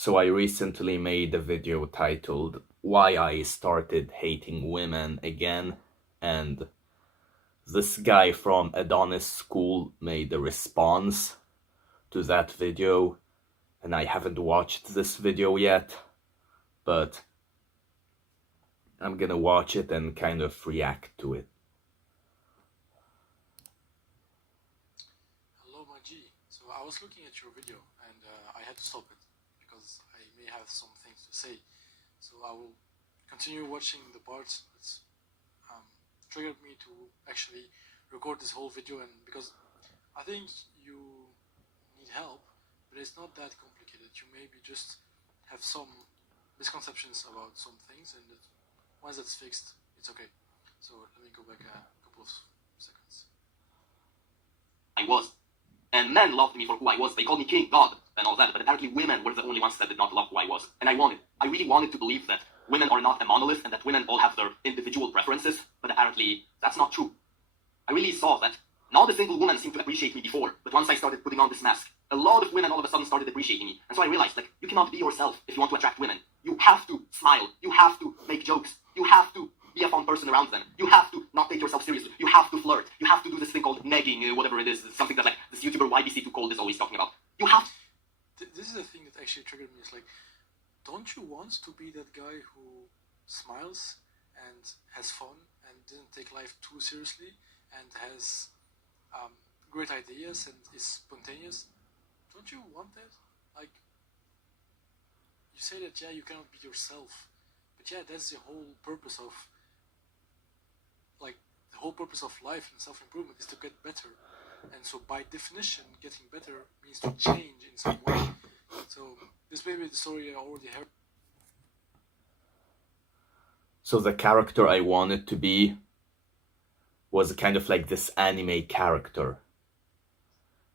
So I recently made a video titled Why I Started Hating Women Again, and this guy from Adonis School made a response to that video, and I haven't watched this video yet, but I'm gonna watch it and kind of react to it. Hello, my G. So I was looking at your video and I had to stop it because I may have some things to say. So I will continue watching the parts that's triggered me to actually record this whole video, and because I think you need help, but it's not that complicated. You maybe just have some misconceptions about some things, and once that's fixed, it's okay. So let me go back a couple of seconds. I was. And men loved me for who I was. They called me king, god, and all that. But apparently women were the only ones that did not love who I was. And I really wanted to believe that women are not a monolith and that women all have their individual preferences. But apparently that's not true. I really saw that not a single woman seemed to appreciate me before. But once I started putting on this mask, a lot of women all of a sudden started appreciating me. And so I realized, like, you cannot be yourself if you want to attract women. You have to smile. You have to make jokes. You have to be a fun person around them. You have to not take yourself seriously. You have to flirt. You have to do this thing called negging, whatever it is, something that like this YouTuber YBC2 Cold is always talking about. You have to. This is the thing that actually triggered me. It's like, don't you want to be that guy who smiles and has fun and doesn't take life too seriously and has great ideas and is spontaneous? Don't you want that? Like, you say that, yeah, you cannot be yourself, but yeah, that's the whole purpose of, like, the whole purpose of life and self-improvement is to get better. And so by definition, getting better means to change in some way. So this may be the story I already heard. So the character I wanted to be was kind of like this anime character.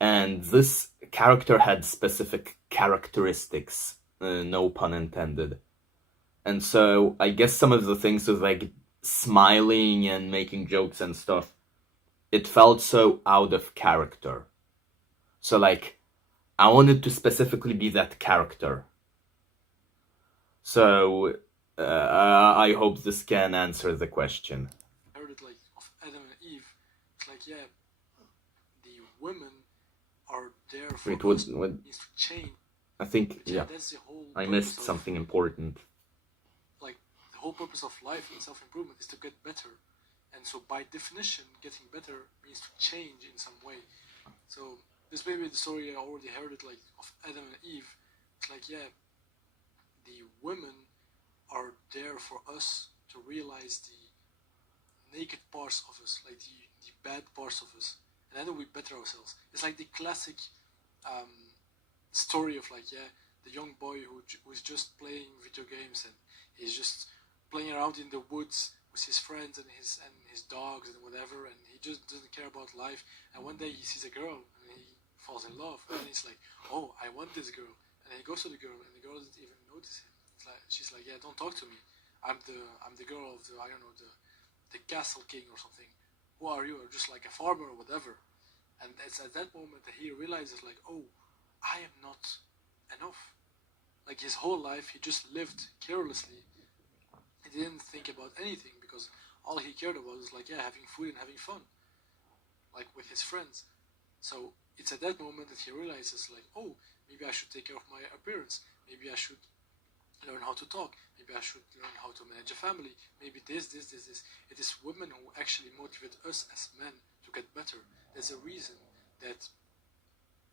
And this character had specific characteristics, no pun intended. And so I guess some of the things with like smiling and making jokes and stuff, it felt so out of character. So like, I wanted to specifically be that character. So I hope this can answer the question. I heard it like of Adam and Eve. It's like, yeah, the women are there for us. Needs to change. I think, yeah, that's the whole I missed something important. Like, the whole purpose of life and self-improvement is to get better. And so by definition, getting better means to change in some way. So this may be the story I already heard it like of Adam and Eve. It's like, yeah, the women are there for us to realize the naked parts of us, like the bad parts of us, and then we better ourselves. It's like the classic story of like, yeah, the young boy who's just playing video games and he's just playing around in the woods with his friends and his dogs and whatever, and he just doesn't care about life. And one day he sees a girl and he falls in love, and he's like, oh, I want this girl. And he goes to the girl, and the girl doesn't even notice him. It's like, she's like, yeah, don't talk to me. I'm the girl of the, I don't know, the castle king or something. Who are you? Or just like a farmer or whatever. And it's at that moment that he realizes, like, oh, I am not enough. Like, his whole life he just lived carelessly. He didn't think about anything because all he cared about was like, yeah, having food and having fun, like with his friends. So it's at that moment that he realizes, like, oh, maybe I should take care of my appearance. Maybe I should learn how to talk.Maybe I should learn how to manage a family. Maybe this. It is women who actually motivate us as men to get better. There's a reason that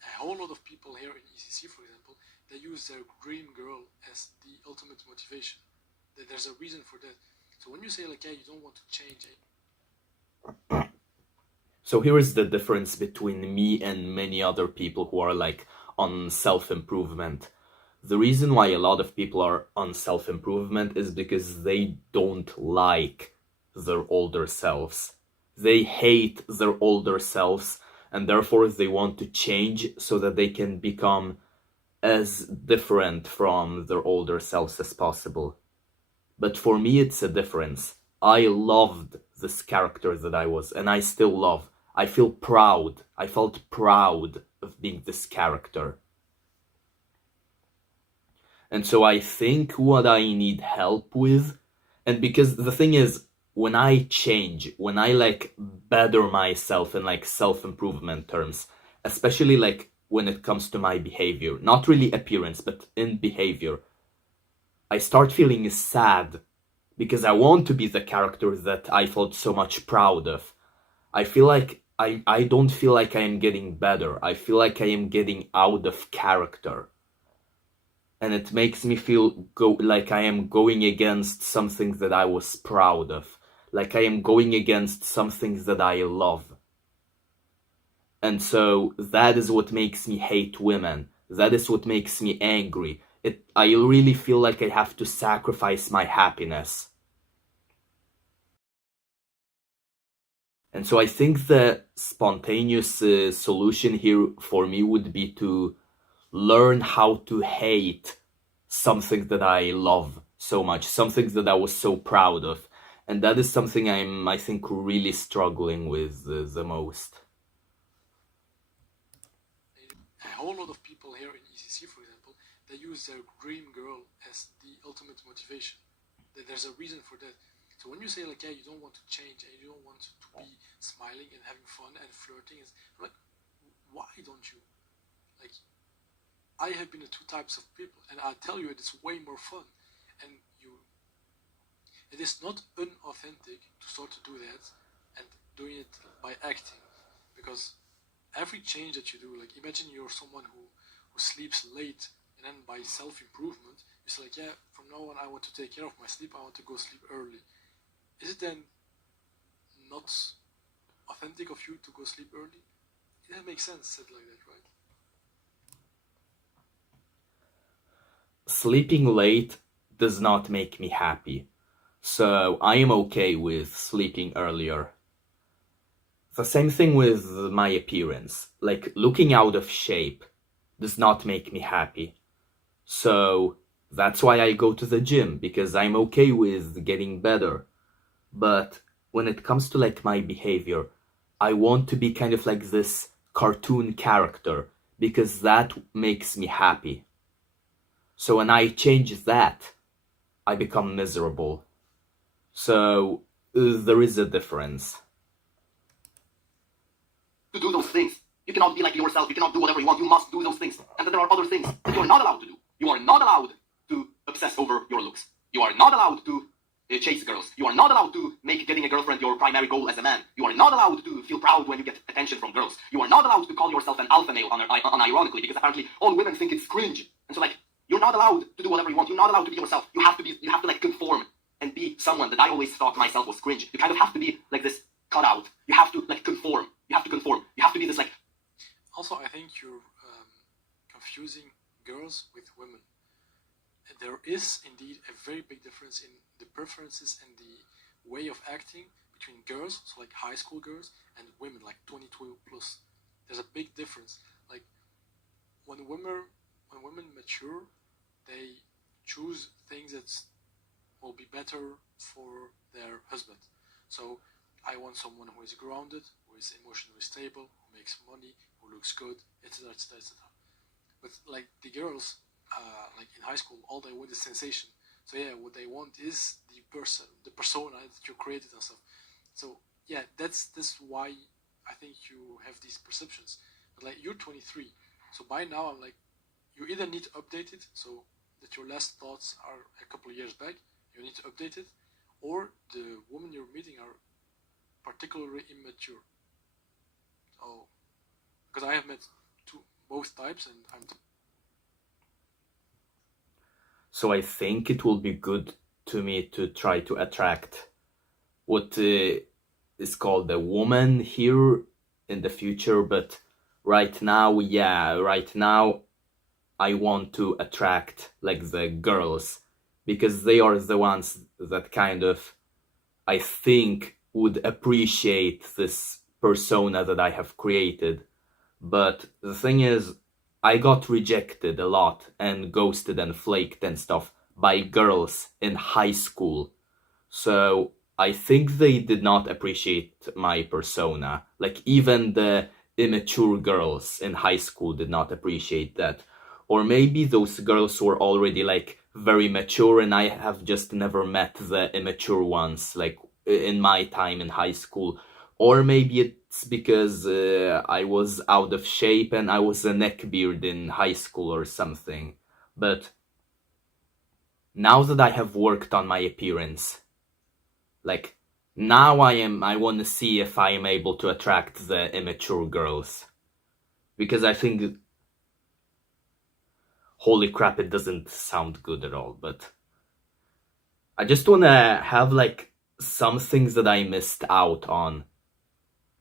a whole lot of people here in ECC, for example, they use their dream girl as the ultimate motivation. There's a reason for that. So when you say like, yeah, you don't want to change it. So here is the difference between me and many other people who are like on self-improvement. The reason why a lot of people are on self-improvement is because they don't like their older selves. They hate their older selves, and therefore they want to change so that they can become as different from their older selves as possible. But for me, it's a difference. I loved this character that I was, and I still love. I feel proud. I felt proud of being this character. And so I think what I need help with, and because the thing is, when I change, when I like better myself in like self-improvement terms, especially like when it comes to my behavior, not really appearance, but in behavior, I start feeling sad because I want to be the character that I felt so much proud of. I feel like I don't feel like I am getting better. I feel like I am getting out of character. And it makes me feel like I am going against something that I was proud of. Like I am going against something that I love. And so that is what makes me hate women. That is what makes me angry. I really feel like I have to sacrifice my happiness. And so I think the spontaneous solution here for me would be to learn how to hate something that I love so much, something that I was so proud of. And that is something I think, really struggling with the most. A whole lot of people here in ECC, for example, they use their dream girl as the ultimate motivation. There's a reason for that. So when you say like, yeah, you don't want to change and you don't want to be smiling and having fun and flirting, I'm like, why don't you? Like, I have been the two types of people, and I tell you, it is way more fun. And it is not unauthentic to start to do that and doing it by acting, because every change that you do, like imagine you're someone who sleeps late, and then by self-improvement, you say like, yeah, from now on I want to take care of my sleep, I want to go sleep early. Is it then not authentic of you to go sleep early? It doesn't make sense said like that, right? Sleeping late does not make me happy. So I am okay with sleeping earlier. The same thing with my appearance. Like, looking out of shape does not make me happy. So that's why I go to the gym, because I'm okay with getting better. But when it comes to like my behavior, I want to be kind of like this cartoon character, because that makes me happy. So when I change that, I become miserable. So there is a difference. To do those things. You cannot be like yourself. You cannot do whatever you want. You must do those things. And then there are other things that you are not allowed to do. You are not allowed to obsess over your looks. You are not allowed to chase girls. You are not allowed to make getting a girlfriend your primary goal as a man. You are not allowed to feel proud when you get attention from girls. You are not allowed to call yourself an alpha male unironically, because apparently all women think it's cringe. And so like, you're not allowed to do whatever you want. You're not allowed to be yourself. You have to like conform and be someone that I always thought myself was cringe. You kind of have to be like this cutout. You have to like conform. You have to conform. You have to be this like. Also, I think you're confusing girls with women. There is indeed a very big difference in the preferences and the way of acting between girls, so like high school girls, and women, like 22 plus. There's a big difference. Like when women mature, they choose things that will be better for their husband. So I want someone who is grounded, who is emotionally stable, who makes money, who looks good, etc., etc., etc. But like the girls, like in high school, all they want is sensation. So yeah, what they want is the persona that you created and stuff. So yeah, that's why I think you have these perceptions. But like, you're 23, so by now I'm like, you either need to update it so that your last thoughts are a couple of years back. You need to update it, or the women you're meeting are particularly immature. So, because I have met both types, and I'm. So I think it will be good to me to try to attract what is called a woman here in the future, but right now I want to attract like the girls, because they are the ones that kind of, I think, would appreciate this persona that I have created. But the thing is, I got rejected a lot and ghosted and flaked and stuff by girls in high school. So I think they did not appreciate my persona. Like, even the immature girls in high school did not appreciate that. Or maybe those girls were already like very mature and I have just never met the immature ones, like in my time in high school. Or maybe it's because I was out of shape and I was a neckbeard in high school or something. But now that I have worked on my appearance, like now I want to see if I am able to attract the immature girls. Because I think, holy crap, it doesn't sound good at all, but I just want to have like some things that I missed out on.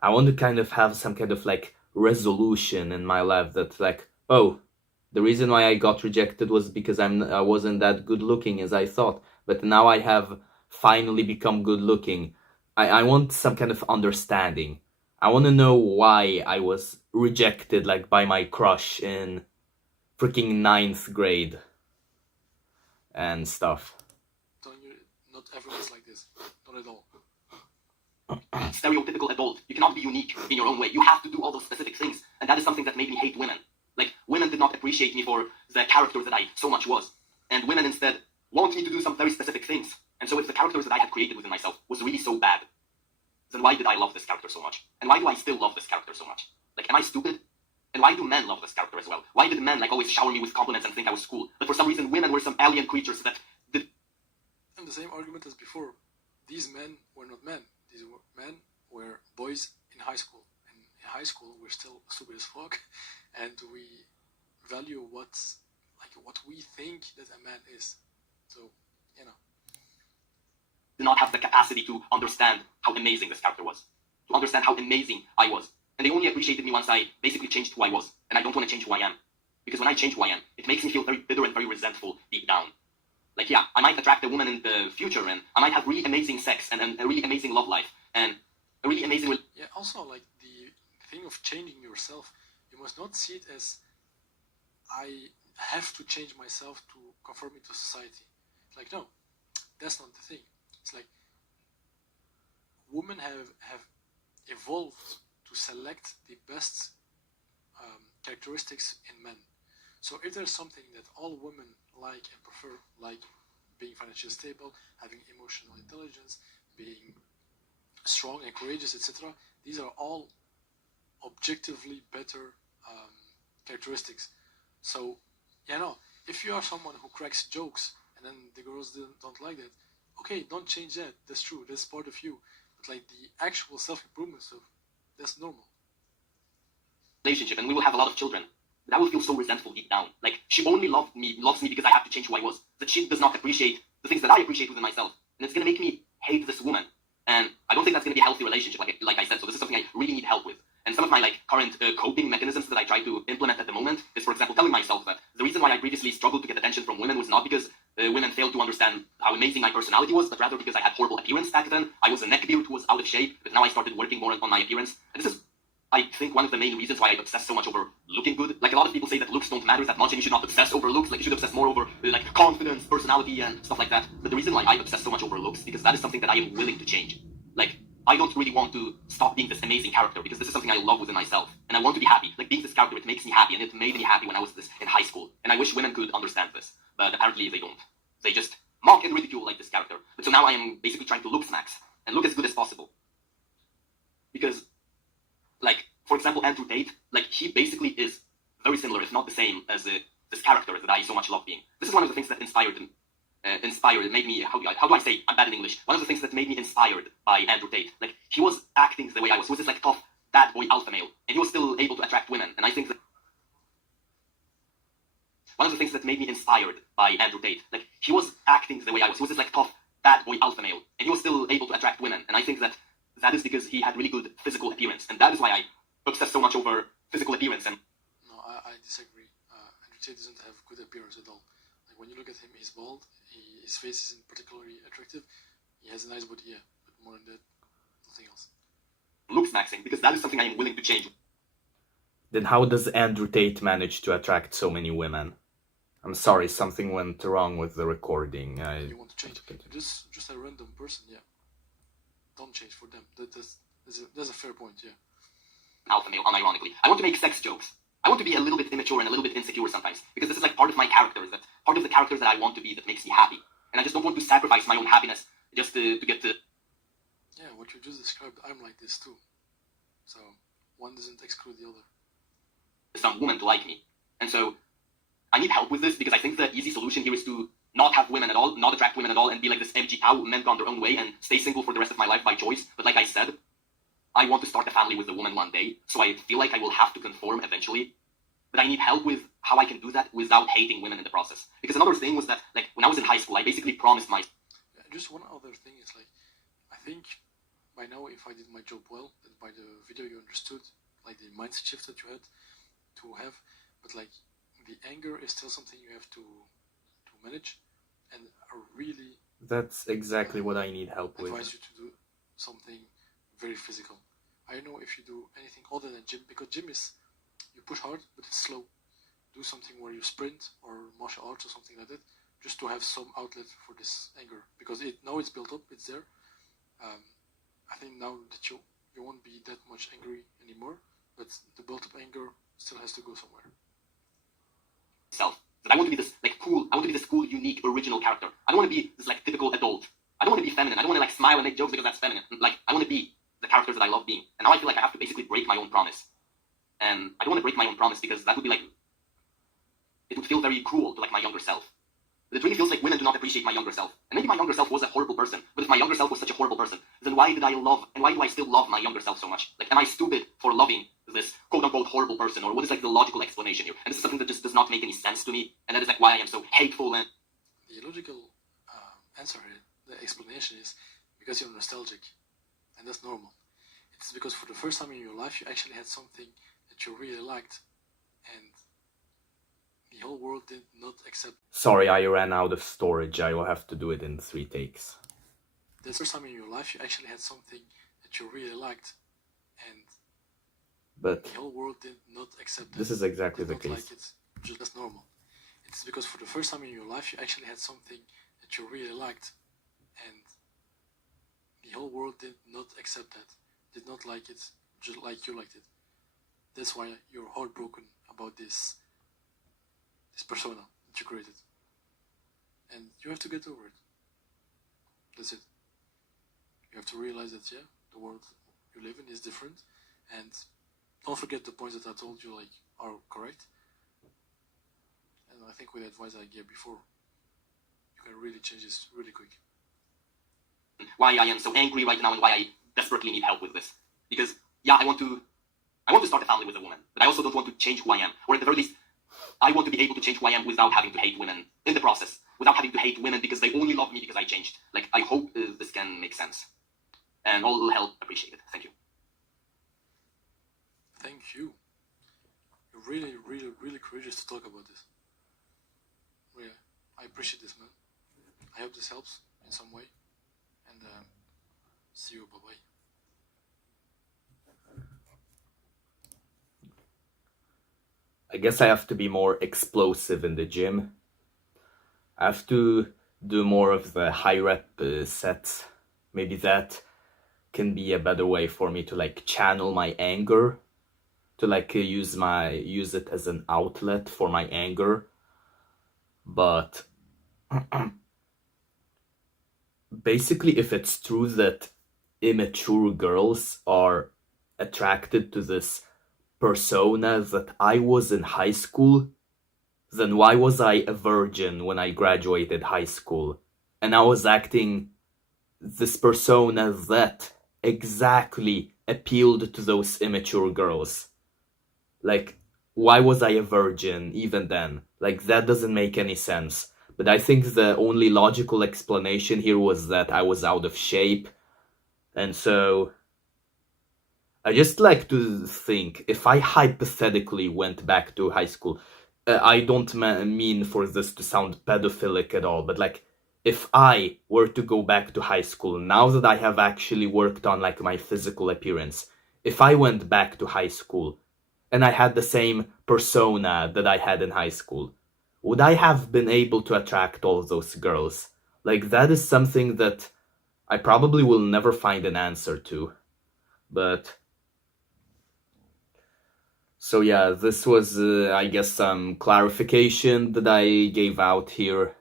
I want to kind of have some kind of like resolution in my life that like, oh, the reason why I got rejected was because I wasn't that good looking as I thought, but now I have finally become good looking. I want some kind of understanding. I want to know why I was rejected like by my crush in freaking 9th grade and stuff. Not everyone's like this. Not at all. Stereotypical adult. You cannot be unique in your own way. You have to do all those specific things. And that is something that made me hate women. Like, women did not appreciate me for the character that I so much was. And women instead want me to do some very specific things. And so if the characters that I had created within myself was really so bad, then why did I love this character so much? And why do I still love this character so much? Like, am I stupid? And why do men love this character as well? Why did men like always shower me with compliments and think I was cool? But for some reason, women were some alien creatures that did. And the same argument as before. These men were not men. These men were boys in high school. And in high school, we're still stupid as fuck. And we value what we think that a man is. So, you know. Did not have the capacity to understand how amazing this character was. To understand how amazing I was. And they only appreciated me once I basically changed who I was. And I don't want to change who I am. Because when I change who I am, it makes me feel very bitter and very resentful deep down. Like, yeah, I might attract a woman in the future, and I might have really amazing sex, and a really amazing love life, and a really amazing... Yeah, also, like, the thing of changing yourself, you must not see it as, I have to change myself to conform into society. It's like, no, that's not the thing. It's like, women have evolved to select the best characteristics in men. So if there's something that all women like and prefer, like being financially stable, having emotional intelligence, being strong and courageous, etc., these are all objectively better characteristics. So, you know, if you are someone who cracks jokes and then the girls don't like that, okay, don't change that. That's true. That's part of you. But like the actual self-improvement stuff, that's normal. Relationship, and we will have a lot of children. But I will feel so resentful deep down. Like, she only loves me because I have to change who I was. That she does not appreciate the things that I appreciate within myself. And it's going to make me hate this woman. And I don't think that's going to be a healthy relationship, like I said. So this is something I really need help with. And some of my current coping mechanisms that I try to implement at the moment is, for example, telling myself that the reason why I previously struggled to get attention from women was not because women failed to understand how amazing my personality was, but rather because I had horrible appearance back then. I was a neckbeard who was out of shape, but now I started working more on my appearance. And this is, I think, one of the main reasons why I obsess so much over looking good. Like, a lot of people say that looks don't matter that much and you should not obsess over looks. Like, you should obsess more over like confidence, personality, and stuff like that. But the reason why I obsess so much over looks because that is something that I am willing to change. Like, I don't really want to stop being this amazing character because this is something I love within myself. And I want to be happy. Like, being this character, it makes me happy, and it made me happy when I was in high school. And I wish women could understand this. But apparently they don't. They just mock and ridicule like this character. But so now I am basically trying to look smacks and look as good as possible. Because, like, for example, Andrew Tate, like, he basically is very similar, if not the same, as this character that I so much love being. This is one of the things that inspired, made me, how do I say, I'm bad in English. One of the things that made me inspired by Andrew Tate. Like, he was acting the way I was. He was this, like, tough, bad boy alpha male. And he was still able to attract women. And I think that one of the things that made me inspired by Andrew Tate, like, he was acting the way I was. He was this, like, tough, bad boy alpha male. And he was still able to attract women. And I think that that is because he had really good physical appearance. And that is why I obsess so much over physical appearance. And no, I disagree. Andrew Tate doesn't have good appearance at all. Like, when you look at him, he's bald. His face isn't particularly attractive. He has a nice body, yeah, but more than that, nothing else. Looks maxing, because that is something I am willing to change. Then how does Andrew Tate manage to attract so many women? I'm sorry, something went wrong with the recording. You want to change? Just a random person, yeah. Don't change for them. That's a fair point, yeah. Alpha male, unironically. I want to make sex jokes. I want to be a little bit immature and a little bit insecure sometimes, because this is like part of my characters, that part of the characters that I want to be that makes me happy. And I just don't want to sacrifice my own happiness just to get to Yeah, what you just described, I'm like this too. So one doesn't exclude the other. some woman to like me. And so I need help with this, because I think the easy solution here is to not have women at all, not attract women at all, and be like this MG cow, men gone their own way, and stay single for the rest of my life by choice. But like I said, I want to start a family with a woman one day, so I feel like I will have to conform eventually. But I need help with how I can do that without hating women in the process. Because another thing was that, like, when I was in high school, I basically promised my... Just one other thing is like, I think by now, if I did my job well, that by the video you understood, like the mindset shift that you had to have, but like the anger is still something you have to manage, and I really That's exactly what I need help with. advise you to do something very physical. I don't know if you do anything other than gym, because gym is, you push hard, but it's slow. Do something where you sprint or martial arts or something like that, just to have some outlet for this anger, because now it's built up, it's there. I think now that you won't be that much angry anymore, but the built up anger still has to go somewhere. Self. That I want to be this, like, cool, I want to be this cool, unique, original character. I don't want to be this, like, typical adult. I don't want to be feminine. I don't want to, like, smile and make jokes because that's feminine. Like, I want to be the characters that I love being. And now I feel like I have to basically break my own promise. And I don't want to break my own promise, because that would be, like, it would feel very cruel to, like, my younger self. But it really feels like women do not appreciate my younger self. And maybe my younger self was a horrible person, but if my younger self was such a horrible person, then why did I love, and why do I still love my younger self so much? Like, am I stupid for loving this quote-unquote horrible person, or what is, like, the logical explanation here? And this is something that just does not make any sense to me, and that is, like, why I am so hateful and... The logical answer here, the explanation is because you're nostalgic, and that's normal. It's because for the first time in your life, you actually had something that you really liked, and the whole world did not accept. Sorry, I ran out of storage. I will have to do it in 3 takes. The first time in your life, you actually had something that you really liked, and But the whole world did not accept it. this is exactly Did the not case. like it. Just that's normal. It's because for the first time in your life, you actually had something that you really liked, and the whole world did not accept that. Did not like it, just like you liked it. That's why you're heartbroken about this persona that you created, and you have to get over it. That's it. You have to realize that, yeah, the world you live in is different, and don't forget the points that I told you, like, are correct. And I think with the advice I gave before, you can really change this really quick. why I am so angry right now and why I desperately need help with this. Because, yeah, I want to start a family with a woman, but I also don't want to change who I am. Or at the very least, I want to be able to change who I am without having to hate women in the process. Without having to hate women because they only love me because I changed. Like, I hope this can make sense. And all help appreciated. Thank you. Thank you. You're really, really, really courageous to talk about this. Really, I appreciate this, man. I hope this helps in some way. And see you. Bye-bye. I guess I have to be more explosive in the gym. I have to do more of the high rep sets. Maybe that can be a better way for me to, like, channel my anger, to, like, use it as an outlet for my anger. But basically, if it's true that immature girls are attracted to this persona that I was in high school, then why was I a virgin when I graduated high school? And I was acting this persona that exactly appealed to those immature girls. Like, why was I a virgin even then? Like, that doesn't make any sense. But I think the only logical explanation here was that I was out of shape. And so I just like to think, if I hypothetically went back to high school, I don't mean for this to sound pedophilic at all, but, like, if I were to go back to high school, now that I have actually worked on, like, my physical appearance, if I went back to high school and I had the same persona that I had in high school, would I have been able to attract all those girls? Like, that is something that I probably will never find an answer to. But So yeah, this was, I guess, some clarification that I gave out here.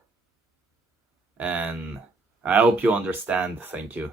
And I hope you understand. Thank you.